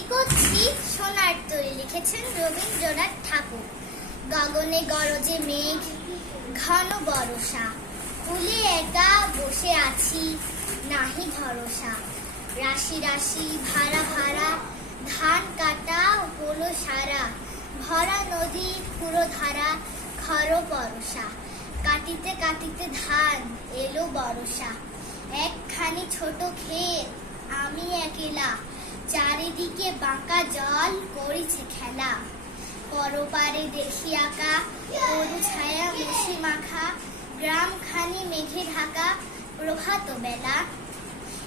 করছি সোনার তৈরি লিখেছেন রবীন্দ্রনাথ ঠাকুর। গগনে গরজে মেঘ, ঘন বরষা। কুলে একা বসে আছি, নাহি ভরসা। রাশি রাশি, ভাড়া ভাড়া, ধান কাটা হলো সারা। ভরা নদী, পুরো ধারা খর বরষা কাটিতে কাটিতে ধান এলো বরষা। একখানি ছোট ক্ষেত, আমি একলা। চারিদিকে বাঁকা জল করেছে খেলা। পরপারে দেখি আঁকা, গরু ছায়া মুছি মাখা, গ্রামখানি মেঘে ঢাকা, প্রভাত বেলা।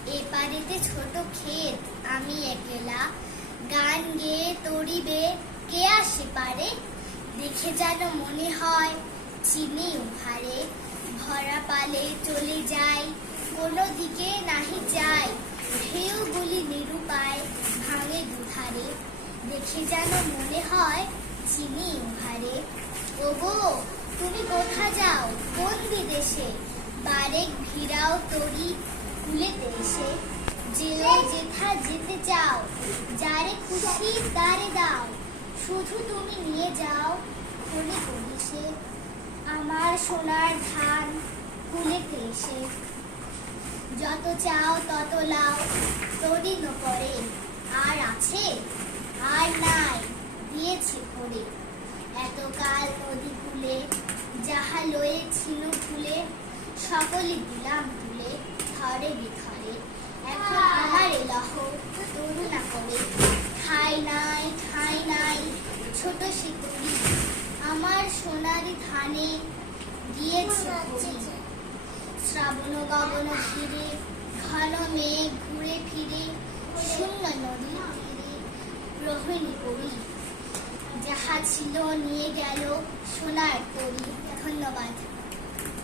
এ এপারেতে ছোট ক্ষেত, আমি একলা। গান গেয়ে তরিবে, কে আসে পারে? দেখে যেন মনে হয়, চিনি উহারে। ভরা পালে চলে যায় দেখে যেন মনে হয় চিনি উহারে ওগো, তুমি কোথা যাও? কোন বিদেশে? বারেক ভিড়াও তরি কুলেতে এসে যেও যেথা যেতে চাও, যারে খুশি তারে দাও। শুধু তুমি নিয়ে যাও কোনে করিসে আমার সোনার ধান কুলেতে এসে যত চাও তত লাও তরি করে আর আছে আর নাই দিয়েছে করে এতকাল নদী কুলে যাহা লয়ে ছিল ফুলে সকলে দিলাম তুলে ধরে বিধরে এখন আমার এলাহ তরুণা করে। ঠাই নাই ঠাই নাই, ছোট শিকড়ি আমার সোনারি ধানে গিয়েছে শ্রাবণ গগন ঘিরে, ঘন মেঘ ঘুরে ফিরে, শূন্য নদী তীরে, রোহিণী করি যাহা ছিল নিয়ে গেল সোনার তরি। ধন্যবাদ।